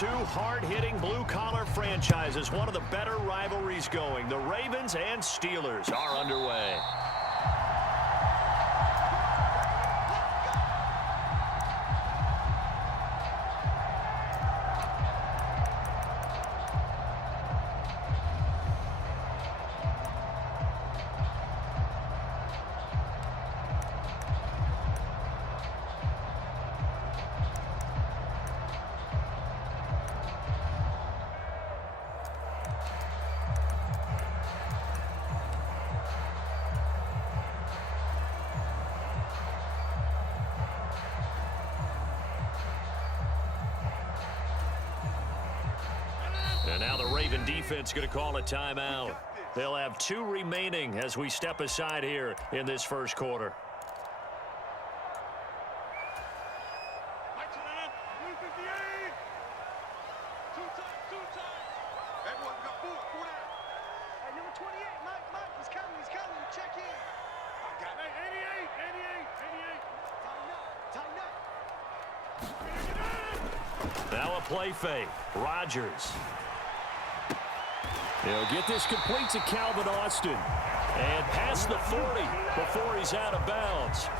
two hard-hitting blue-collar franchises. One of the better rivalries going. The Ravens and Steelers are underway. And now the Raven defense going to call a timeout. They'll have 2 remaining as we step aside here in this first quarter. Now a play fake. Rodgers. He'll get this complete to Calvin Austin. And past the 40 before he's out of bounds.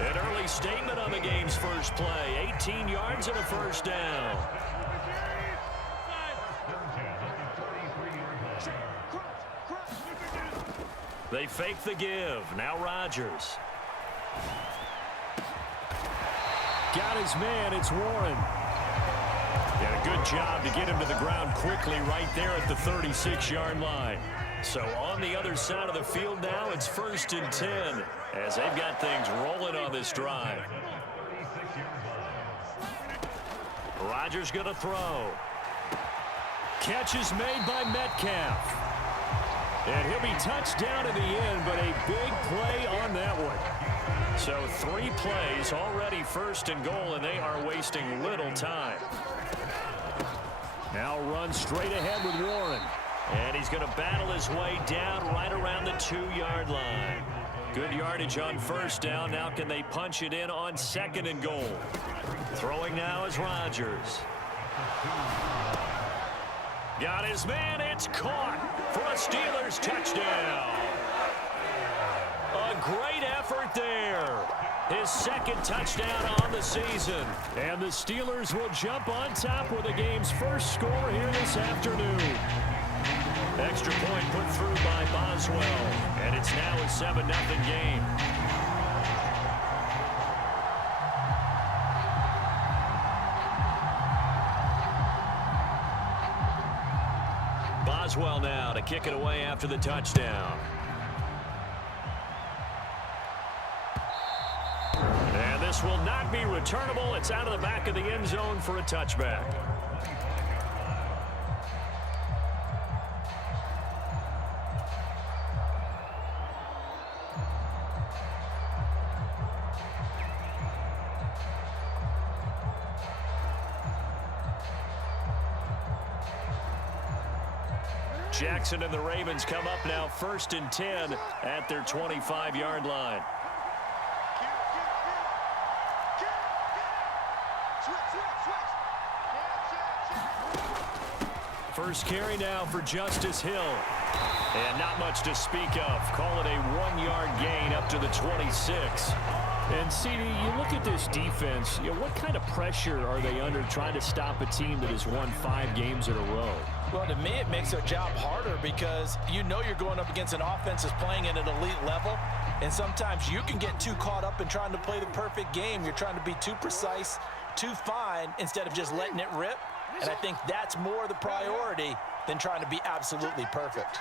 An early statement on the game's first play. 18 yards and a first down. They fake the give. Now Rodgers. Got his man. It's Warren. And a good job to get him to the ground quickly right there at the 36-yard line. So on the other side of the field now, it's 1st and 10 as they've got things rolling on this drive. Rodgers going to throw. Catch is made by Metcalf. And he'll be touched down in the end, but a big play on that one. So 3 plays already 1st and goal, and they are wasting little time. Now run straight ahead with Warren. And he's going to battle his way down right around the 2-yard line. Good yardage on 1st down. Now can they punch it in on 2nd and goal? Throwing now is Rodgers. Got his man. It's caught for a Steelers touchdown. A great effort there. His 2nd touchdown on the season. And the Steelers will jump on top with the game's first score here this afternoon. Extra point put through by Boswell. And it's now a 7-0 game. Boswell now to kick it away after the touchdown. And this will not be returnable. It's out of the back of the end zone for a touchback. Jackson and the Ravens come up now 1st and 10 at their 25-yard line. First carry now for Justice Hill. And not much to speak of. Call it a 1-yard gain up to the 26. And, CD, you look at this defense, what kind of pressure are they under trying to stop a team that has won 5 games in a row? Well, to me, it makes their job harder because you know you're going up against an offense that's playing at an elite level. And sometimes you can get too caught up in trying to play the perfect game. You're trying to be too precise, too fine, instead of just letting it rip. And I think that's more the priority than trying to be absolutely perfect.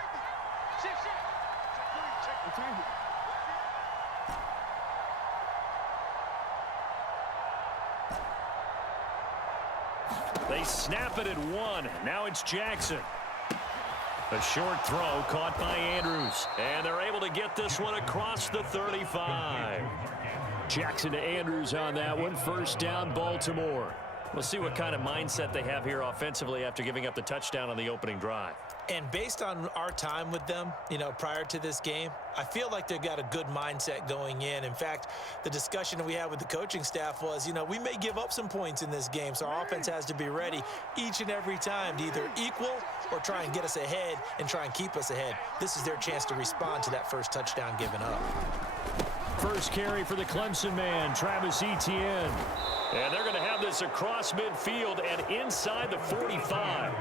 They snap it at 1. Now it's Jackson. A short throw caught by Andrews. And they're able to get this one across the 35. Jackson to Andrews on that one. 1st down, Baltimore. We'll see what kind of mindset they have here offensively after giving up the touchdown on the opening drive. And based on our time with them, prior to this game, I feel like they've got a good mindset going in. In fact, the discussion we had with the coaching staff was, we may give up some points in this game, so our offense has to be ready each and every time to either equal or try and get us ahead and try and keep us ahead. This is their chance to respond to that first touchdown given up. First carry for the Clemson man, Travis Etienne. And they're going to have this across midfield and inside the 45.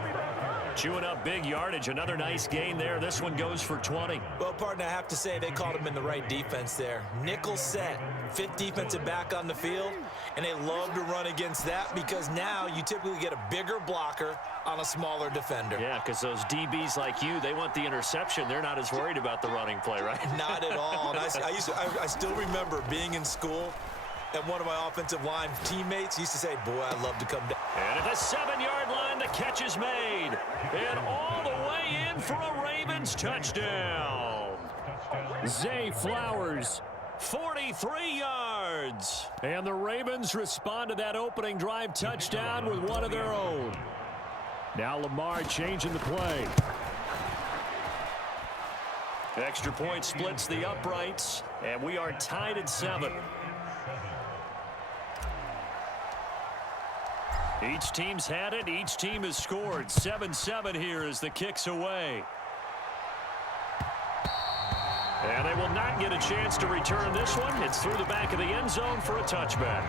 Chewing up big yardage. Another nice gain there. This one goes for 20. Well, partner, I have to say they called him in the right defense there. Nickel set, fifth defensive back on the field, and they love to run against that because now you typically get a bigger blocker on a smaller defender. Yeah, because those DBs like you, they want the interception. They're not as worried about the running play, right? Not at all. And I still remember being in school, and one of my offensive line teammates used to say, boy, I'd love to come down. And at the 7-yard line, the catch is made. And all the way in for a Ravens touchdown. Zay Flowers, 43 yards. And the Ravens respond to that opening drive touchdown with one of their own. Now Lamar changing the play. Extra point splits the uprights, and we are tied at 7. Each team's had it. Each team has scored. 7-7 here as the kick's away. And they will not get a chance to return this one. It's through the back of the end zone for a touchback.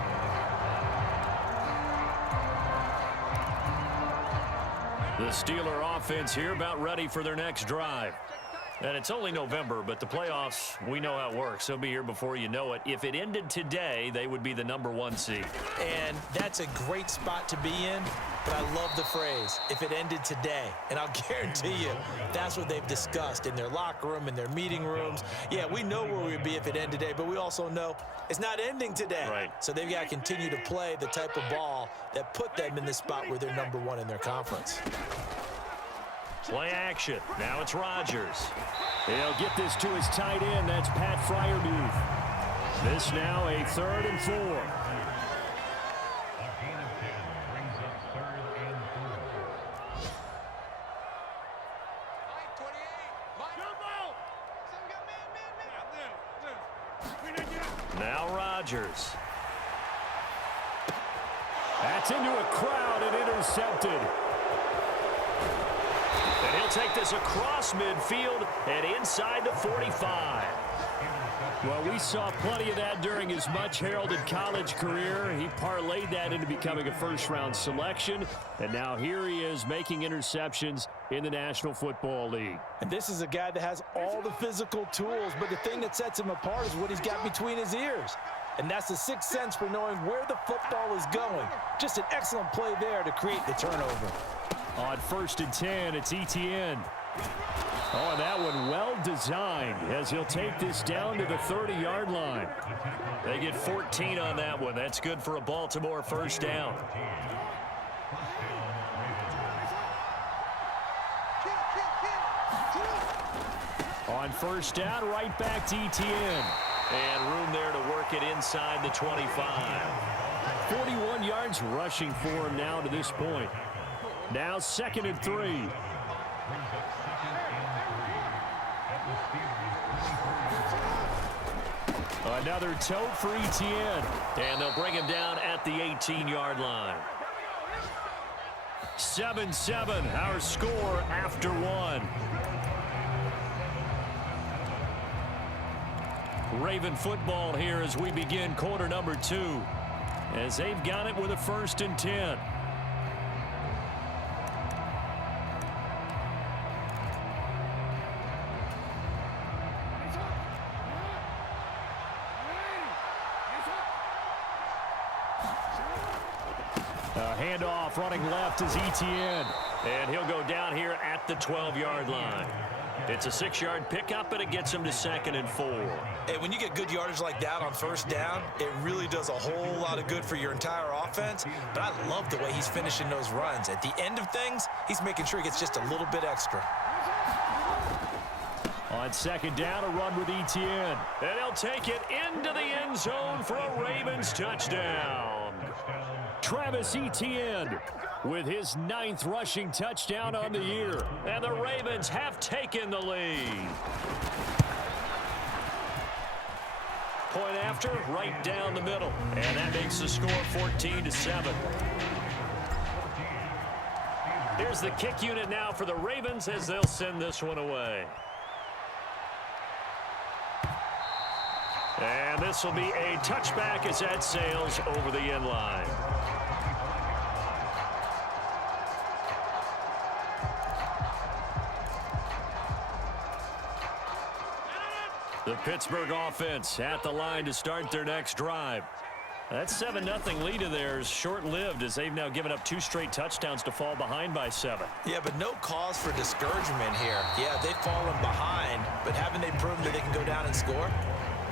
The Steeler offense here about ready for their next drive. And it's only November, but the playoffs, we know how it works. They'll be here before you know it. If it ended today, they would be the #1 seed. And that's a great spot to be in, but I love the phrase, if it ended today. And I'll guarantee you, that's what they've discussed in their locker room, in their meeting rooms. Yeah, we know where we'd be if it ended today, but we also know it's not ending today. Right. So they've got to continue to play the type of ball that put them in the spot where they're #1 in their conference. Play action. Now it's Rodgers. He'll get this to his tight end. That's Pat Freiermuth. This now a 3rd and 4. Now Rodgers. That's into a crowd and intercepted. And he'll take this across midfield and inside the 45. Well, we saw plenty of that during his much-heralded college career. He parlayed that into becoming a first-round selection, and now here he is making interceptions in the National Football League. And this is a guy that has all the physical tools, but the thing that sets him apart is what he's got between his ears. And that's the sixth sense for knowing where the football is going. Just an excellent play there to create the turnover. On 1st and 10, it's Etienne. Oh, and that one well designed as he'll take this down to the 30-yard line. They get 14 on that one. That's good for a Baltimore first down. On 1st down, right back to Etienne. And room there to work it inside the 25. 41 yards rushing for him now to this point. Now 2nd and 3. Another tote for Etienne. And they'll bring him down at the 18-yard line. 7-7, our score after 1. Raven football here as we begin quarter number 2. As they've got it with a 1st and 10. Handoff running left is Etienne. And he'll go down here at the 12-yard line. It's a 6-yard pickup, and it gets him to 2nd and 4. And when you get good yardage like that on 1st down, it really does a whole lot of good for your entire offense. But I love the way he's finishing those runs. At the end of things, he's making sure he gets just a little bit extra. On 2nd down, a run with Etienne. And he'll take it into the end zone for a Ravens touchdown. Travis Etienne with his 9th rushing touchdown on the year. And the Ravens have taken the lead. Point after, right down the middle. And that makes the score 14-7. Here's the kick unit now for the Ravens as they'll send this one away. And this will be a touchback as that sails over the end line. The Pittsburgh offense at the line to start their next drive. That 7-0 lead of theirs short-lived as they've now given up 2 straight touchdowns to fall behind by 7. Yeah, but no cause for discouragement here. Yeah, they've fallen behind, but haven't they proven that they can go down and score?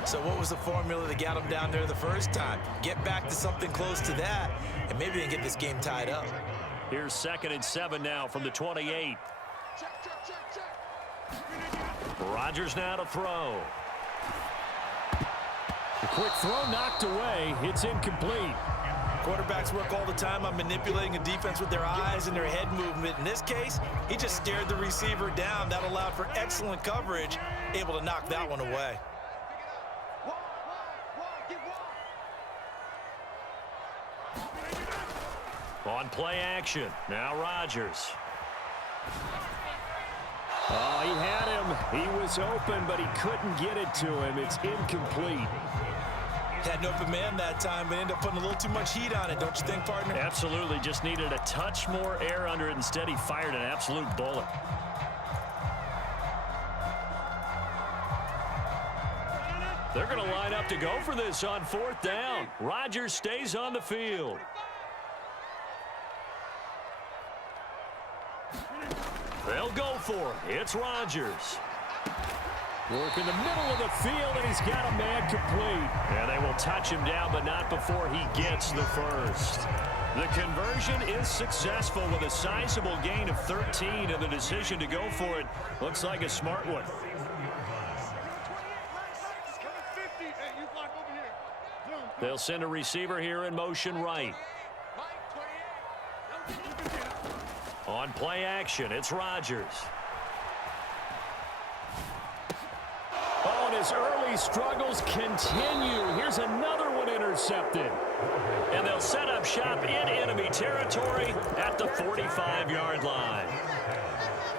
So what was the formula that got them down there the first time? Get back to something close to that, and maybe they can get this game tied up. Here's 2nd and 7 now from the 28. Rodgers now to throw. The quick throw knocked away. It's incomplete. Quarterbacks work all the time on manipulating a defense with their eyes and their head movement. In this case, he just stared the receiver down. That allowed for excellent coverage, able to knock that one away. On play action, now Rodgers. Oh, he had him. He was open, but he couldn't get it to him. It's incomplete. Had an open man that time, but ended up putting a little too much heat on it, don't you think, partner? Absolutely. Just needed a touch more air under it. Instead, he fired an absolute bullet. They're going to line up to go for this on 4th down. Rodgers stays on the field. They'll go for it. It's Rodgers. Work in the middle of the field, and he's got a man complete. And they will touch him down, but not before he gets the first. The conversion is successful with a sizable gain of 13, and the decision to go for it looks like a smart one. They'll send a receiver here in motion right. On play action, it's Rodgers. Oh, and his early struggles continue. Here's another one intercepted. And they'll set up shop in enemy territory at the 45-yard line.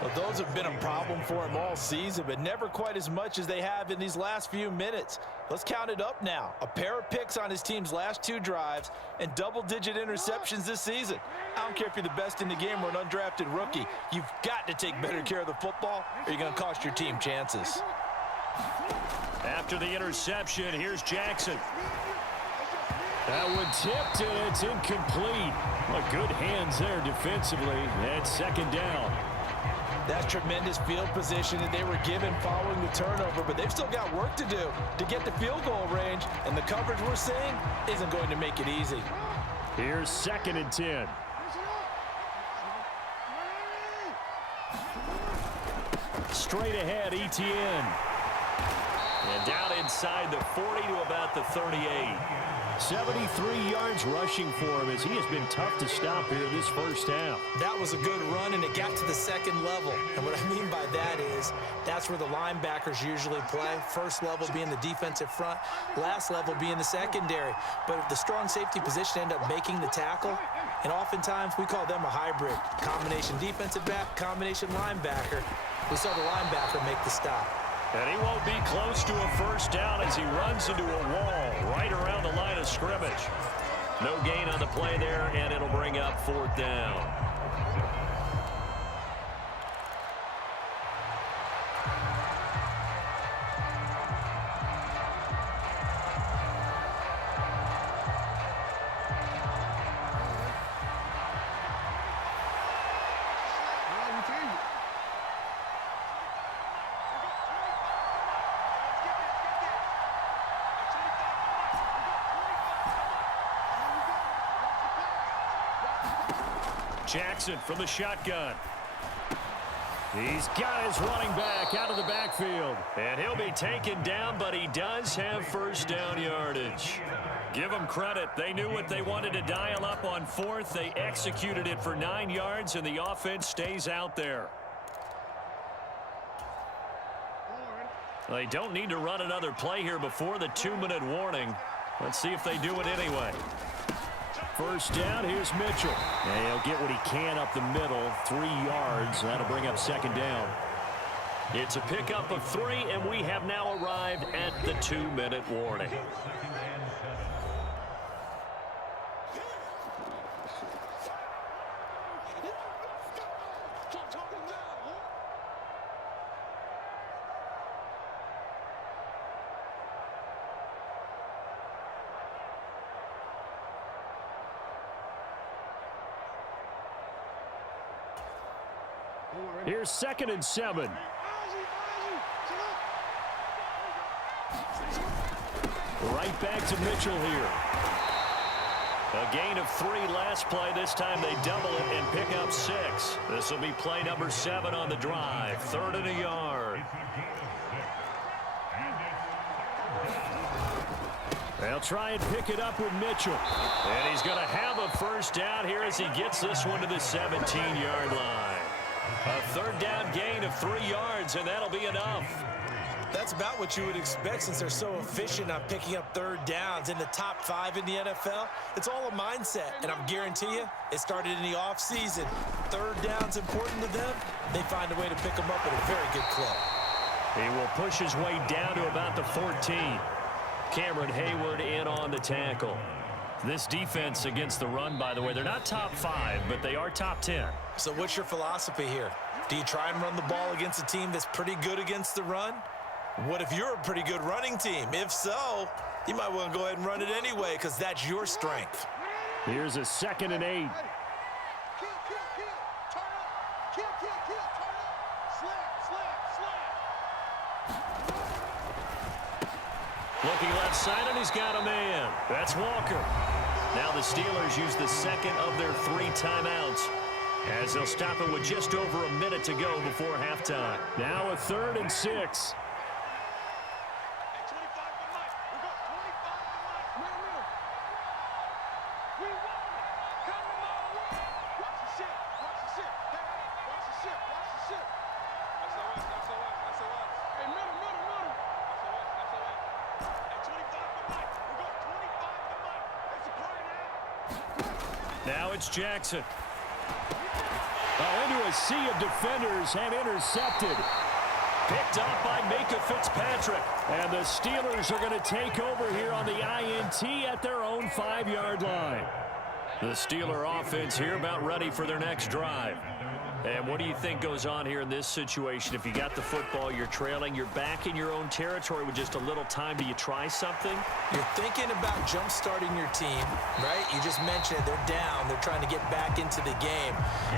Well, those have been a problem for him all season, but never quite as much as they have in these last few minutes. Let's count it up now. A pair of picks on his team's last 2 drives and double-digit interceptions this season. I don't care if you're the best in the game or an undrafted rookie. You've got to take better care of the football or you're going to cost your team chances. After the interception, here's Jackson. That one tipped, and it's incomplete. Well, good hands there defensively at 2nd down. That's tremendous field position that they were given following the turnover, but they've still got work to do to get the field goal range, and the coverage we're seeing isn't going to make it easy. Here's 2nd and 10. Straight ahead, Etienne. And down inside the 40 to about the 38. 73 yards rushing for him as he has been tough to stop here this first half. That was a good run, and it got to the 2nd level. And what I mean by that is that's where the linebackers usually play. First level being the defensive front, last level being the secondary. But if the strong safety position end up making the tackle, and oftentimes we call them a hybrid. Combination defensive back, combination linebacker. We saw the linebacker make the stop. And he won't be close to a first down as he runs into a wall right around the line of scrimmage. No gain on the play there, and it'll bring up 4th down. Jackson from the shotgun. He's got his running back out of the backfield. And he'll be taken down, but he does have first down yardage. Give them credit. They knew what they wanted to dial up on fourth. They executed it for 9 yards, and the offense stays out there. They don't need to run another play here before the 2-minute warning. Let's see if they do it anyway. First down, here's Mitchell. And he'll get what he can up the middle, 3 yards. That'll bring up second down. It's a pickup of 3, and we have now arrived at the 2-minute warning. Here's 2nd and 7. Right back to Mitchell here. A gain of 3 last play. This time they double it and pick up 6. This will be play number 7 on the drive. 3rd and a yard. They'll try and pick it up with Mitchell. And he's going to have a first down here as he gets this one to the 17-yard line. A 3rd down gain of 3 yards, and that'll be enough. That's about what you would expect since they're so efficient on picking up 3rd downs in the top 5 in the NFL. It's all a mindset, and I'm guarantee you it started in the offseason. 3rd down's important to them. They find a way to pick them up at a very good clip. He will push his way down to about the 14. Cameron Hayward in on the tackle. This defense against the run, by the way, they're not top 5, but they are top 10. So what's your philosophy here? Do you try and run the ball against a team that's pretty good against the run? What if you're a pretty good running team? If so, you might want to go ahead and run it anyway because that's your strength. Here's a 2nd and 8. Looking left side, and he's got a man. That's Walker. Now the Steelers use the 2nd of their 3 timeouts as they'll stop it with just over a minute to go before halftime. Now a 3rd and 6. Now it's Jackson. Into a sea of defenders and intercepted. Picked up by Micah Fitzpatrick. And the Steelers are going to take over here on the INT at their own 5-yard line. The Steeler offense here about ready for their next drive. And what do you think goes on here in this situation? If you got the football, you're trailing, you're back in your own territory with just a little time. Do you try something? You're thinking about jump-starting your team, right? You just mentioned it. They're down. They're trying to get back into the game.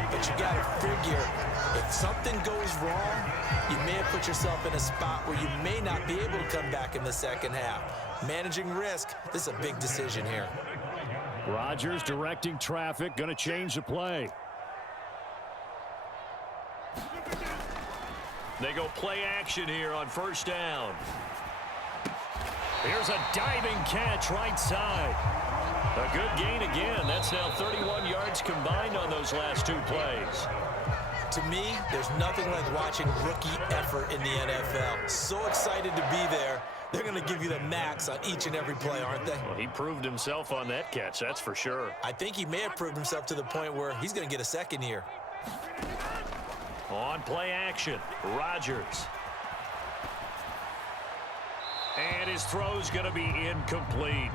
But you got to figure, if something goes wrong, you may have put yourself in a spot where you may not be able to come back in the second half. Managing risk, this is a big decision here. Rodgers directing traffic, going to change the play. They go play action here on first down. Here's a diving catch right side. A good gain again. That's now 31 yards combined on those last 2 plays. To me, there's nothing like watching rookie effort in the NFL. So excited to be there. They're going to give you the max on each and every play, aren't they? Well, he proved himself on that catch, that's for sure. I think he may have proved himself to the point where he's going to get a second year. On play action, Rodgers. And his throw's going to be incomplete.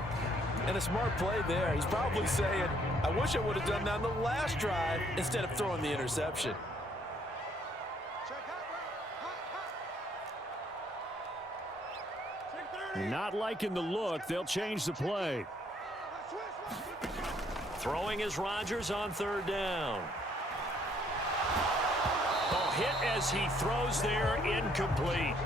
And a smart play there. He's probably saying, I wish I would have done that on the last drive instead of throwing the interception. Not liking the look. They'll change the play. Throwing is Rodgers on 3rd down. Hit as he throws there, incomplete.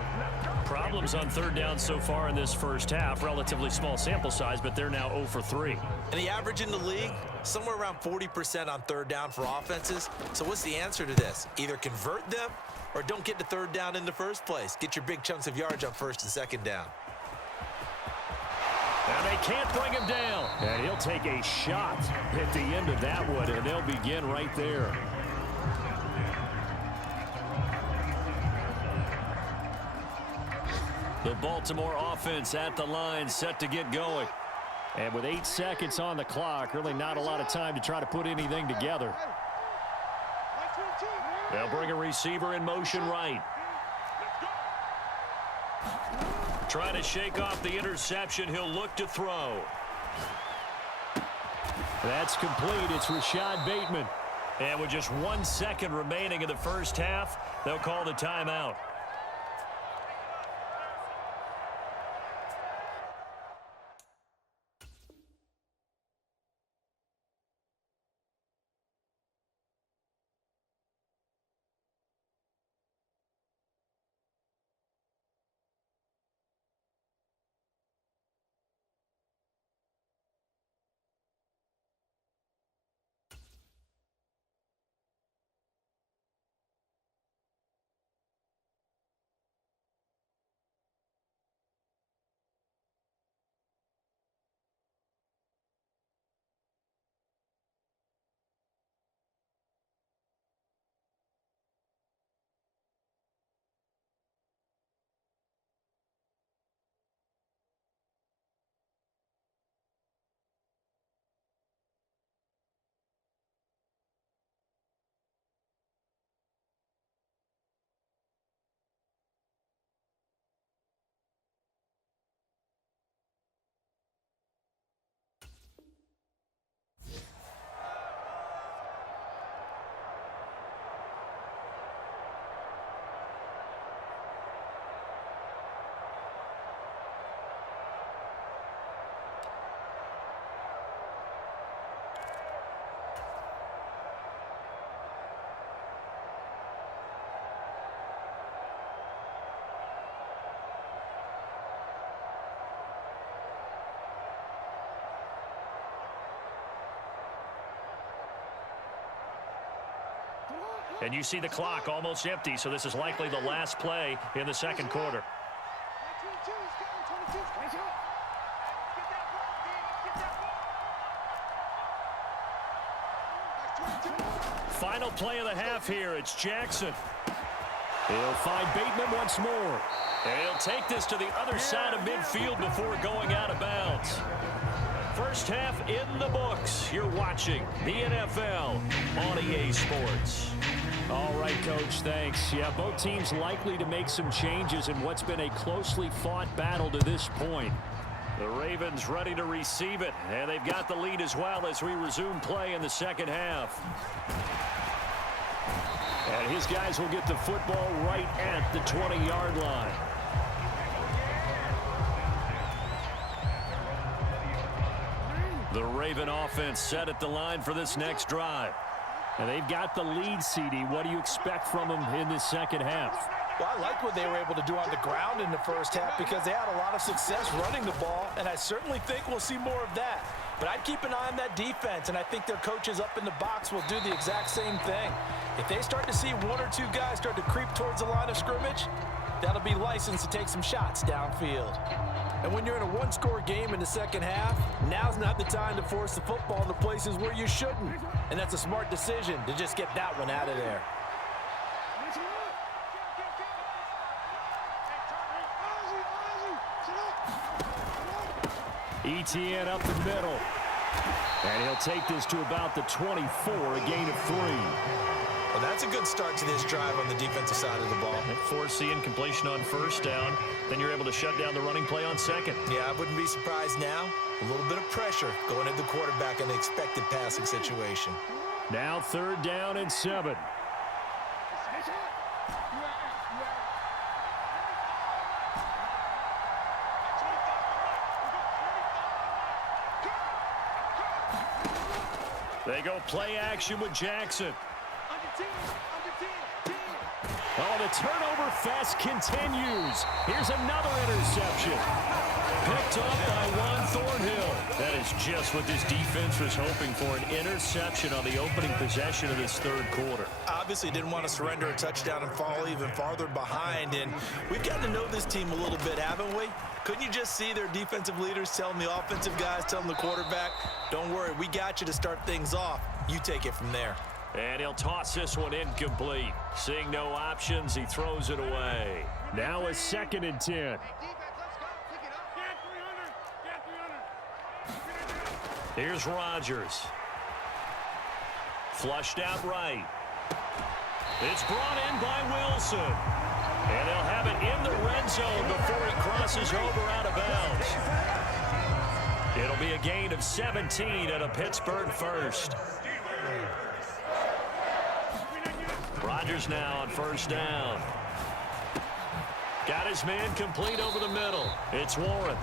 Problems on 3rd down so far in this first half. Relatively small sample size, but they're now 0 for 3. And the average in the league, somewhere around 40% on 3rd down for offenses. So what's the answer to this? Either convert them or don't get to 3rd down in the first place. Get your big chunks of yards on 1st and 2nd down. And they can't bring him down. And he'll take a shot at the end of that one, and they'll begin right there. The Baltimore offense at the line, set to get going. And with 8 seconds on the clock, really not a lot of time to try to put anything together. They'll bring a receiver in motion right. Trying to shake off the interception. He'll look to throw. That's complete. It's Rashad Bateman. And with just 1 second remaining in the first half, they'll call the timeout. And you see the clock almost empty, so this is likely the last play in the second quarter. Final play of the half here. It's Jackson. He'll find Bateman once more. And he'll take this to the other side of midfield before going out of bounds. First half in the books. You're watching the NFL on EA Sports. All right, Coach, thanks. Yeah, both teams likely to make some changes in what's been a closely fought battle to this point. The Ravens ready to receive it, and they've got the lead as well as we resume play in the second half. And his guys will get the football right at the 20-yard line. The Raven offense set at the line for this next drive. And they've got the lead, CD. What do you expect from them in this second half? Well, I like what they were able to do on the ground in the first half because they had a lot of success running the ball, and I certainly think we'll see more of that. But I'd keep an eye on that defense, and I think their coaches up in the box will do the exact same thing. If they start to see 1 or 2 guys start to creep towards the line of scrimmage, that'll be licensed to take some shots downfield. And when you're in a one-score game in the second half, now's not the time to force the football in the places where you shouldn't. And that's a smart decision to just get that one out of there. ETN up the middle. And he'll take this to about the 24, a gain of 3. Well, that's a good start to this drive on the defensive side of the ball. Force the incompletion on first down. Then you're able to shut down the running play on second. Yeah, I wouldn't be surprised now. A little bit of pressure going at the quarterback in the expected passing situation. Now 3rd down and 7. They go play action with Jackson. Oh, the turnover fest continues. Here's another interception. Picked up by Juan Thornhill. That is just what this defense was hoping for, an interception on the opening possession of this third quarter. Obviously didn't want to surrender a touchdown and fall even farther behind, and we've gotten to know this team a little bit, haven't we? Couldn't you just see their defensive leaders telling the offensive guys, telling the quarterback, don't worry, we got you to start things off. You take it from there. And he'll toss this one incomplete. Seeing no options, he throws it away. Now a 2nd and 10. Here's Rodgers. Flushed out right. It's brought in by Wilson. And they'll have it in the red zone before it crosses over out of bounds. It'll be a gain of 17 and a Pittsburgh first. Rodgers now on 1st down. Got his man complete over the middle. It's Warren.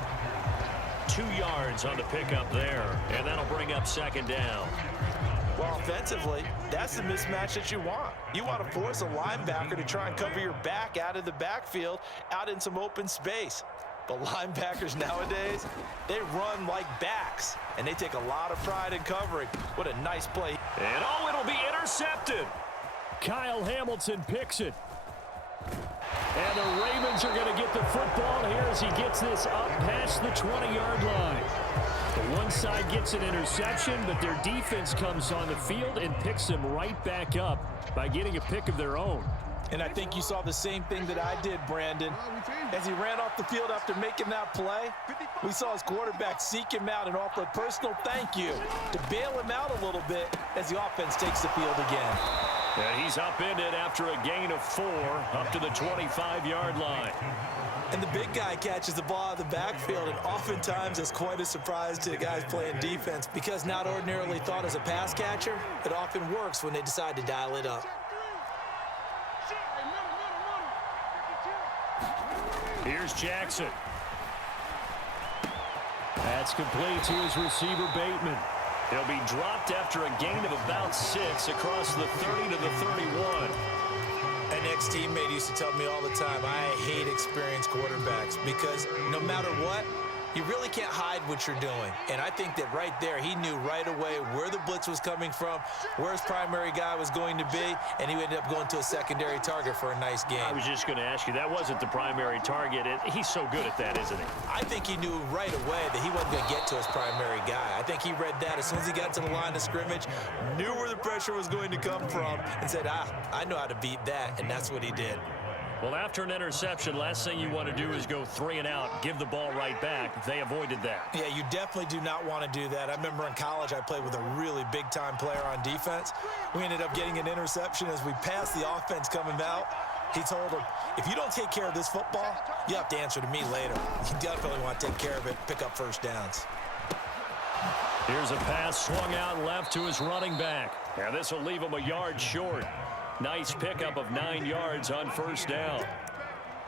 2 yards on the pickup there, and that'll bring up 2nd down. Well, offensively, that's the mismatch that you want. You want to force a linebacker to try and cover your back out of the backfield, out in some open space. But linebackers nowadays, they run like backs, and they take a lot of pride in covering. What a nice play. And oh, it'll be intercepted. Kyle Hamilton picks it. And the Ravens are going to get the football here as he gets this up past the 20-yard line. The one side gets an interception, but their defense comes on the field and picks him right back up by getting a pick of their own. And I think you saw the same thing that I did, Brandon. As he ran off the field after making that play, we saw his quarterback seek him out and offer a personal thank you to bail him out a little bit as the offense takes the field again. And he's upended after a gain of 4 up to the 25-yard line. And the big guy catches the ball out of the backfield, and oftentimes it's quite a surprise to the guys playing defense because not ordinarily thought as a pass catcher, it often works when they decide to dial it up. Here's Jackson. That's complete to his receiver, Bateman. He'll be dropped after a gain of about 6 across the 30 to the 31. An ex-teammate used to tell me all the time, I hate experienced quarterbacks because no matter what, you really can't hide what you're doing. And I think that right there, he knew right away where the blitz was coming from, where his primary guy was going to be, and he ended up going to a secondary target for a nice game. I was just going to ask you, that wasn't the primary target. He's so good at that, isn't he? I think he knew right away that he wasn't going to get to his primary guy. I think he read that as soon as he got to the line of scrimmage, knew where the pressure was going to come from, and said, I know how to beat that, and that's what he did. Well, after an interception, last thing you want to do is go 3 and out, give the ball right back. They avoided that. Yeah, you definitely do not want to do that. I remember in college I played with a really big-time player on defense. We ended up getting an interception as we passed the offense coming out. He told him, if you don't take care of this football, you have to answer to me later. You definitely want to take care of it, pick up 1st downs. Here's a pass swung out left to his running back. Now this will leave him a yard short. Nice pickup of 9 yards on 1st down.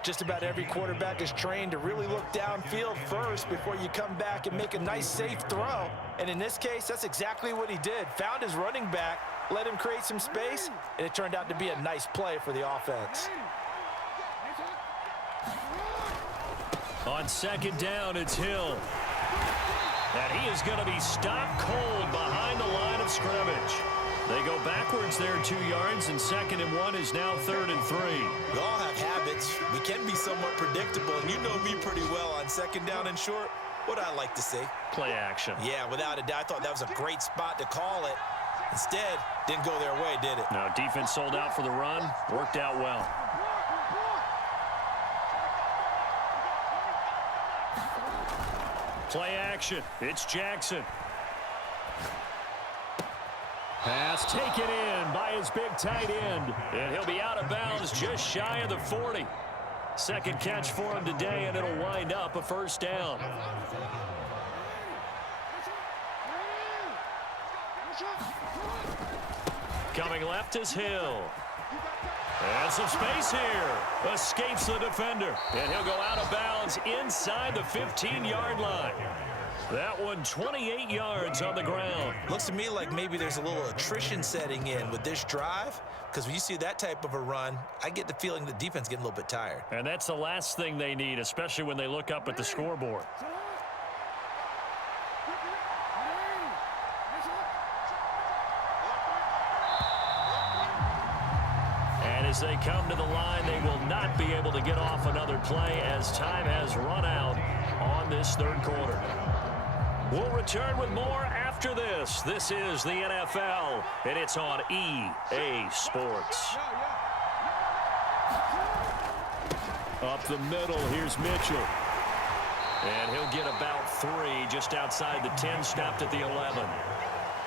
Just about every quarterback is trained to really look downfield first before you come back and make a nice, safe throw. And in this case, that's exactly what he did. Found his running back, let him create some space, and it turned out to be a nice play for the offense. On 2nd down, it's Hill. And he is going to be stopped cold behind the line of scrimmage. They go backwards there 2 yards, and 2nd and 1 is now 3rd and 3. We all have habits. We can be somewhat predictable, and you know me pretty well on 2nd down and short. What I like to see? Play action. Yeah, without a doubt. I thought that was a great spot to call it. Instead, didn't go their way, did it? No, defense sold out for the run. Worked out well. Play action. It's Jackson. Pass taken in by his big tight end. And he'll be out of bounds just shy of the 40. 2nd catch for him today, and it'll wind up a 1st down. Coming left is Hill. And some space here. Escapes the defender. And he'll go out of bounds inside the 15-yard line. That one 28 yards on the ground. Looks to me like maybe there's a little attrition setting in with this drive, because when you see that type of a run, I get the feeling the defense getting a little bit tired. And that's the last thing they need, especially when they look up at the scoreboard. And as they come to the line, they will not be able to get off another play as time has run out on this third quarter. We'll return with more after this. This is the NFL, and it's on EA Sports. Up the middle, here's Mitchell. And he'll get about 3 just outside the 10, stopped at the 11.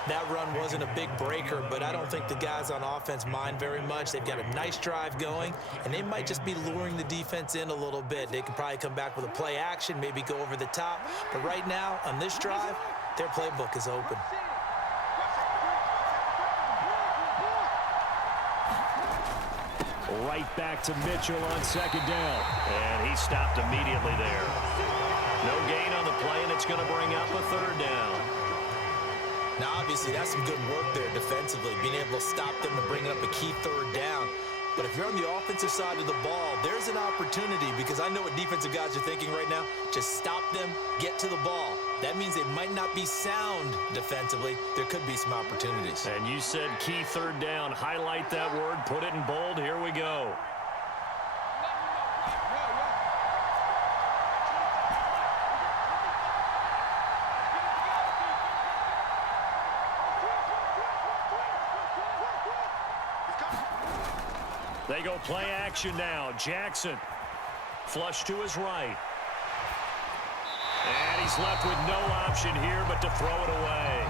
That run wasn't a big breaker, but I don't think the guys on offense mind very much. They've got a nice drive going, and they might just be luring the defense in a little bit. They could probably come back with a play action, maybe go over the top. But right now, on this drive, their playbook is open. Right back to Mitchell on second down. And he stopped immediately there. No gain on the play, and it's going to bring up a third down. Now, obviously, that's some good work there defensively, being able to stop them and bring up a key third down. But if you're on the offensive side of the ball, there's an opportunity, because I know what defensive guys are thinking right now. Just stop them, get to the ball. That means they might not be sound defensively. There could be some opportunities. And you said key third down. Highlight that word, put it in bold. Here we go. They go play action now. Jackson, flush to his right. And he's left with no option here but to throw it away.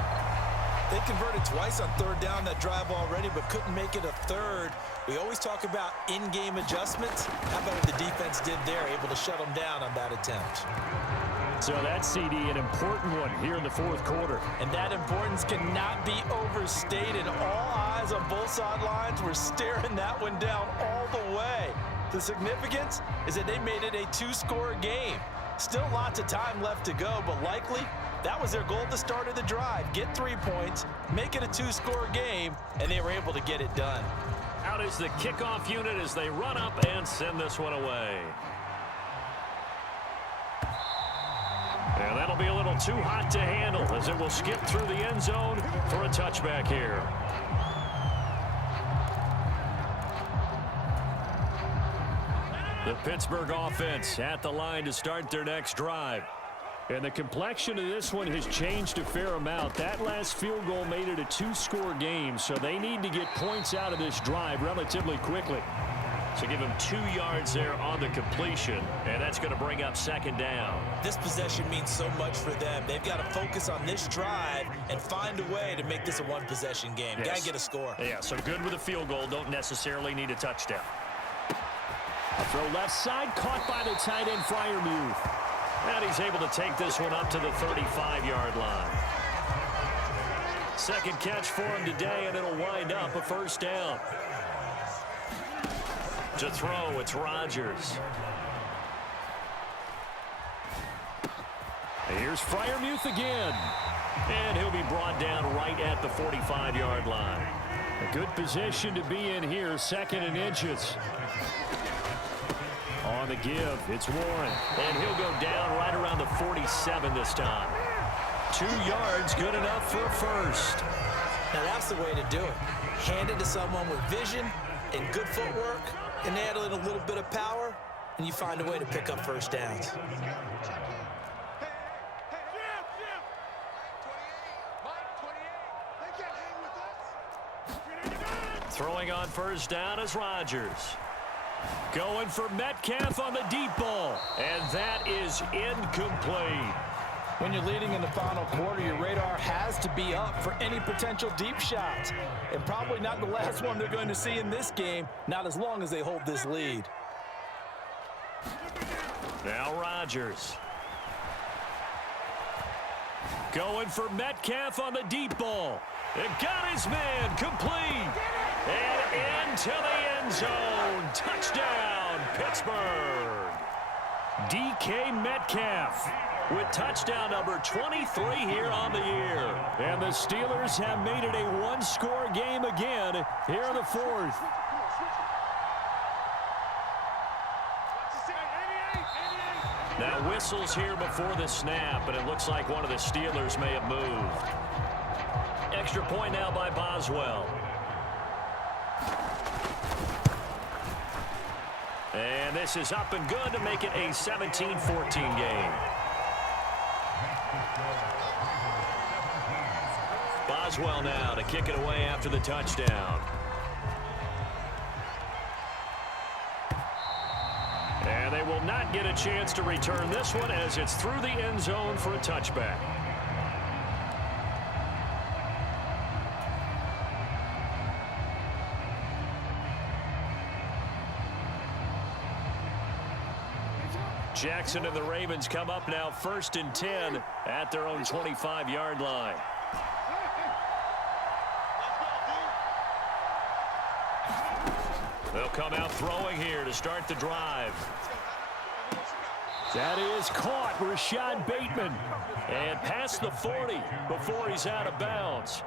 They converted twice on third down that drive already, but couldn't make it a third. We always talk about in-game adjustments. How about what the defense did there, able to shut them down on that attempt? So that CD, an important one here in the fourth quarter. And that importance cannot be overstated. All eyes on both sidelines were staring that one down all the way. The significance is that they made it a 2-score game. Still lots of time left to go, but likely that was their goal at the start of the drive. Get 3 points, make it a 2-score game, and they were able to get it done. Out is the kickoff unit as they run up and send this one away. And that'll be a little too hot to handle as it will skip through the end zone for a touchback here. The Pittsburgh offense at the line to start their next drive. And the complexion of this one has changed a fair amount. That last field goal made it a 2-score game, so they need to get points out of this drive relatively quickly. So give him 2 yards there on the completion, and that's going to bring up second down. This possession means so much for them. They've got to focus on this drive and find a way to make this a one-possession game. Yes. Got to get a score. Yeah, so good with a field goal. Don't necessarily need a touchdown. A throw left side, caught by the tight end, Freiermuth. And he's able to take this one up to the 35-yard line. Second catch for him today, and it'll wind up a first down. To throw, it's Rodgers. Here's Freiermuth again. And he'll be brought down right at the 45-yard line. A good position to be in here, 2nd and inches. On the give, it's Warren. And he'll go down right around the 47 this time. 2 yards, good enough for a first. Now that's the way to do it. Hand it to someone with vision and good footwork, and add in a little bit of power, and you find a way to pick up first downs. Throwing on first down is Rodgers. Going for Metcalf on the deep ball. And that is incomplete. When you're leading in the final quarter, your radar has to be up for any potential deep shots. And probably not the last one they're going to see in this game, not as long as they hold this lead. Now Rodgers. Going for Metcalf on the deep ball. And got his man complete. And into the end zone. Touchdown, Pittsburgh. DK Metcalf with touchdown number 23 here on the year. And the Steelers have made it a one-score game again here in the fourth. Now whistles here before the snap, and it looks like one of the Steelers may have moved. Extra point now by Boswell. And this is up and good to make it a 17-14 game. Boswell now to kick it away after the touchdown. And they will not get a chance to return this one as it's through the end zone for a touchback. Jackson and the Ravens come up now 1st and 10 at their own 25-yard line. They'll come out throwing here to start the drive. That is caught, Rashad Bateman. And past the 40 before he's out of bounds.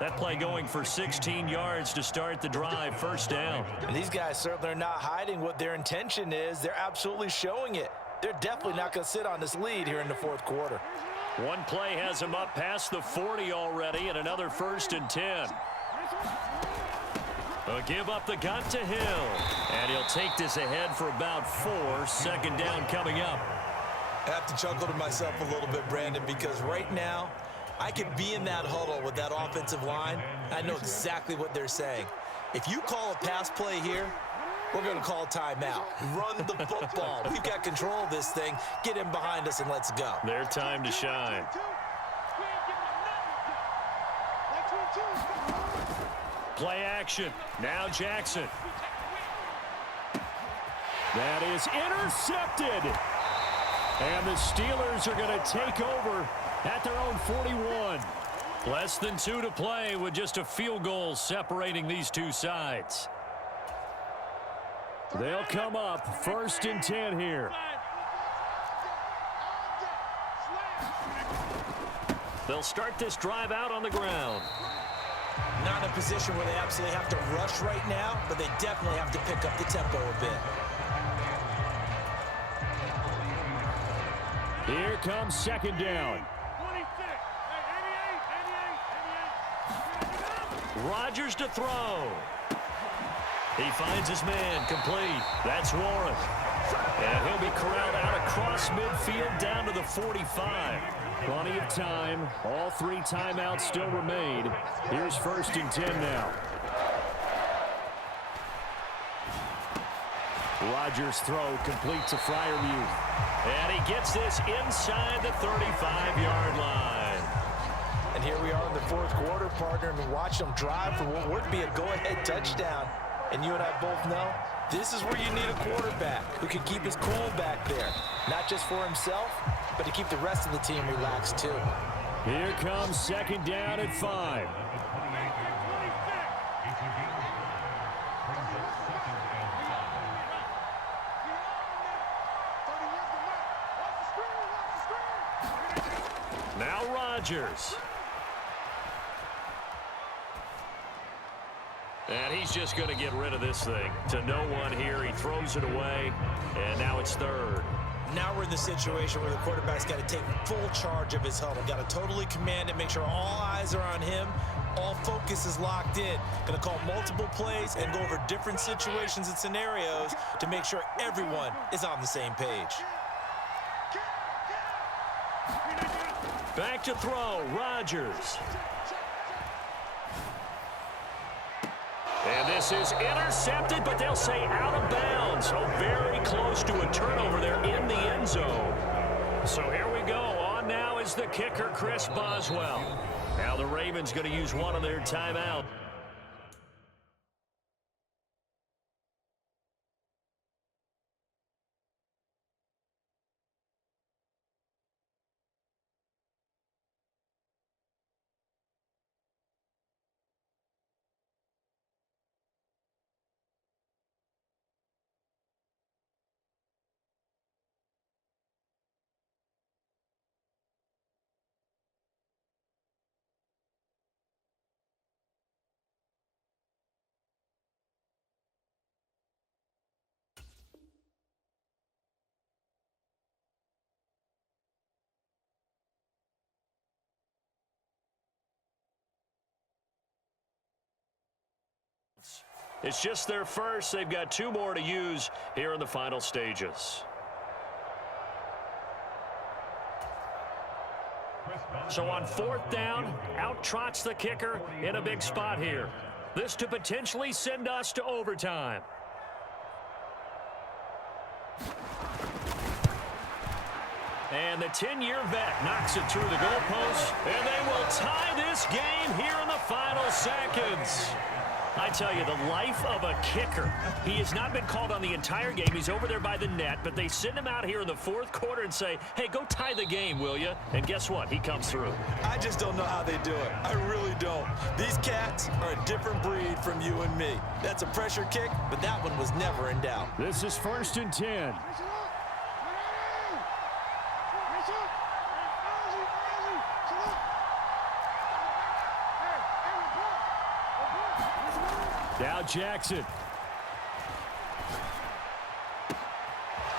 That play going for 16 yards to start the drive, 1st down. And these guys certainly are not hiding what their intention is. They're absolutely showing it. They're definitely not going to sit on this lead here in the 4th quarter. One play has him up past the 40 already, and another 1st and 10. A give up the gun to Hill. And he'll take this ahead for about 4. 2nd down coming up. I have to chuckle to myself a little bit, Brandon, because right now I could be in that huddle with that offensive line. I know exactly what they're saying. If you call a pass play here, we're going to call timeout. Run the football. We've got control of this thing. Get in behind us and let's go. Their time to shine. Play action. Now Jackson. That is intercepted. And the Steelers are going to take over at their own 41. Less than 2 to play with just a field goal separating these two sides. They'll come up 1st and 10 here. They'll start this drive out on the ground. Not in a position where they absolutely have to rush right now, but they definitely have to pick up the tempo a bit. Here comes 2nd down. Rodgers to throw. He finds his man complete. That's Warren. And he'll be corralled out across midfield down to the 45. Plenty of time. All 3 timeouts still remain. Here's 1st and 10 now. Rodgers' throw complete to Freiermuth. And he gets this inside the 35-yard line. And here we are in the 4th quarter, partner, and watch them drive for what would be a go-ahead touchdown. And you and I both know this is where you need a quarterback who can keep his cool back there. Not just for himself, but to keep the rest of the team relaxed too. Here comes 2nd down at 5. Now Rodgers. And he's just going to get rid of this thing. To no one here. He throws it away. And now it's 3rd. Now we're in the situation where the quarterback's got to take full charge of his huddle. Got to totally command it, make sure all eyes are on him. All focus is locked in. Going to call multiple plays and go over different situations and scenarios to make sure everyone is on the same page. Back to throw. Rodgers. And this is intercepted, but they'll say out of bounds. So very close to a turnover there in the end zone. So here we go. On now is the kicker, Chris Boswell. Now the Ravens going to use one of their timeouts. It's just their first. They've got 2 more to use here in the final stages. So on 4th down, out trots the kicker in a big spot here. This to potentially send us to overtime. And the 10-year vet knocks it through the goalpost, and they will tie this game here in the final seconds. I tell you, the life of a kicker. He has not been called on the entire game. He's over there by the net, but they send him out here in the 4th quarter and say, hey, go tie the game, will you? And guess what? He comes through. I just don't know how they do it. I really don't. These cats are a different breed from you and me. That's a pressure kick, but that one was never in doubt. This is 1st and 10. Now Jackson.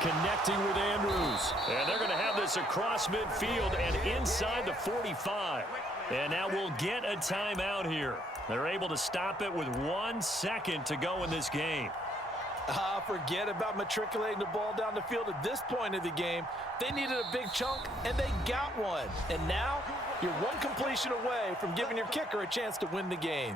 Connecting with Andrews. And they're going to have this across midfield and inside the 45. And now we'll get a timeout here. They're able to stop it with 1 second to go in this game. Forget about matriculating the ball down the field at this point of the game. They needed a big chunk, and they got one. And now you're 1 completion away from giving your kicker a chance to win the game.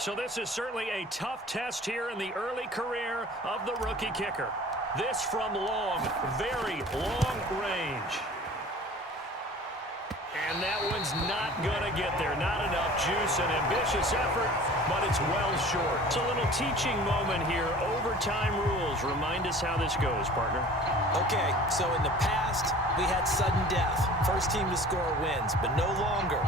So this is certainly a tough test here in the early career of the rookie kicker. This from long, very long range. And that one's not going to get there. Not enough juice. An ambitious effort, but it's well short. It's a little teaching moment here. Overtime rules. Remind us how this goes, partner. Okay, so in the past, we had sudden death. First team to score wins, but no longer.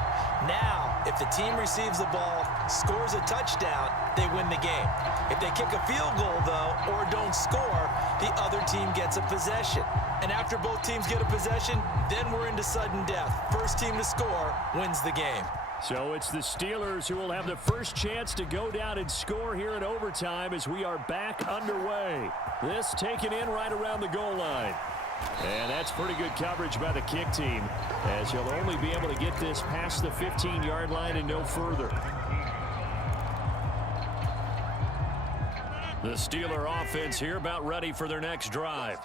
Now, if the team receives the ball, scores a touchdown, they win the game. If they kick a field goal, though, or don't score, the other team gets a possession. And after both teams get a possession, then we're into sudden death. First team to score wins the game. So it's the Steelers who will have the first chance to go down and score here in overtime as we are back underway. This taken in right around the goal line. And that's pretty good coverage by the kick team, as he'll only be able to get this past the 15-yard line and no further. The Steeler offense here about ready for their next drive.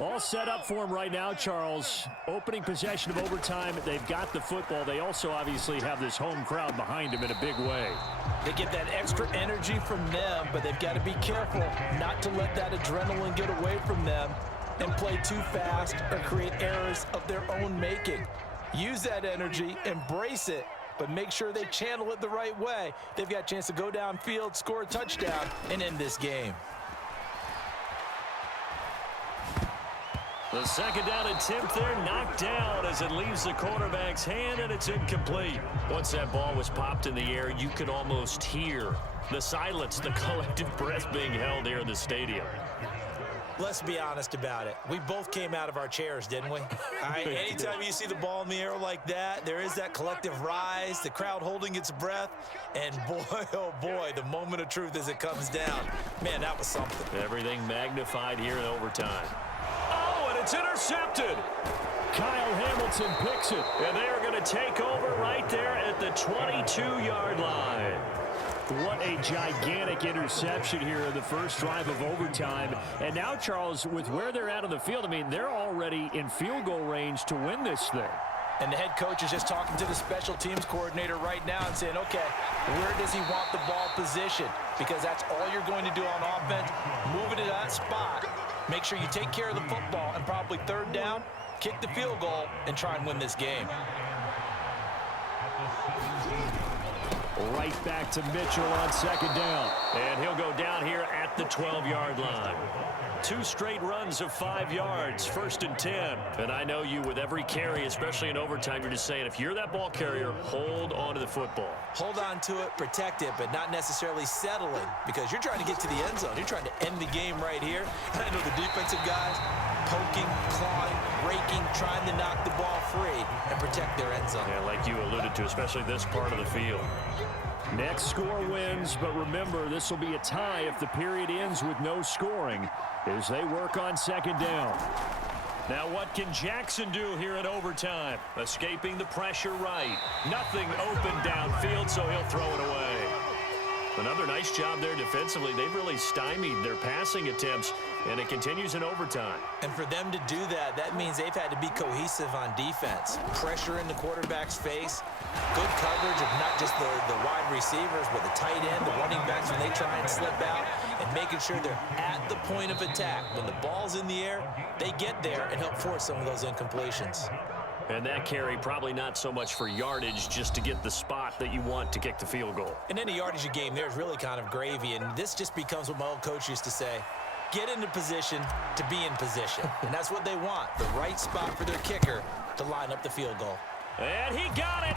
All set up for him right now, Charles. Opening possession of overtime. They've got the football. They also obviously have this home crowd behind them in a big way. They get that extra energy from them, but they've got to be careful not to let that adrenaline get away from them and play too fast or create errors of their own making. Use that energy, embrace it, but make sure they channel it the right way. They've got a chance to go downfield, score a touchdown, and end this game. The 2nd down attempt there knocked down as it leaves the quarterback's hand, and it's incomplete. Once that ball was popped in the air, you could almost hear the silence, the collective breath being held here in the stadium. Let's be honest about it. We both came out of our chairs, didn't we? All right, anytime you see the ball in the air like that, there is that collective rise, the crowd holding its breath, and boy, oh boy, the moment of truth as it comes down. Man, that was something. Everything magnified here in overtime. Oh, and it's intercepted. Kyle Hamilton picks it. And they are going to take over right there at the 22-yard line. What a gigantic interception here in the first drive of overtime. And now, Charles, with where they're at on the field, I mean, they're already in field goal range to win this thing. And the head coach is just talking to the special teams coordinator right now and saying, okay, where does he want the ball positioned? Because that's all you're going to do on offense. Move it to that spot. Make sure you take care of the football, and probably 3rd down, kick the field goal, and try and win this game. Right back to Mitchell on 2nd down. And he'll go down here at the 12-yard line. 2 straight runs of 5 yards, 1st and 10. And I know you, with every carry, especially in overtime, you're just saying, if you're that ball carrier, hold on to the football. Hold on to it, protect it, but not necessarily settling, because you're trying to get to the end zone. You're trying to end the game right here. And I know the defensive guys poking, clawing, breaking, trying to knock the ball free and protect their end zone. Yeah, like you alluded to, especially this part of the field. Next score wins, but remember, this will be a tie if the period ends with no scoring as they work on second down. Now what can Jackson do here in overtime? Escaping the pressure right. Nothing open downfield, so he'll throw it away. Another nice job there defensively. They've really stymied their passing attempts, and it continues in overtime. And for them to do that, that means they've had to be cohesive on defense. Pressure in the quarterback's face, good coverage of not just the wide receivers, but the tight end, the running backs when they try and slip out, and making sure they're at the point of attack. When the ball's in the air, they get there and help force some of those incompletions. And that carry probably not so much for yardage, just to get the spot that you want to kick the field goal. In any yardage game, there's really kind of gravy, and this just becomes what my old coach used to say. Get into position to be in position. And that's what they want, the right spot for their kicker to line up the field goal. And he got it.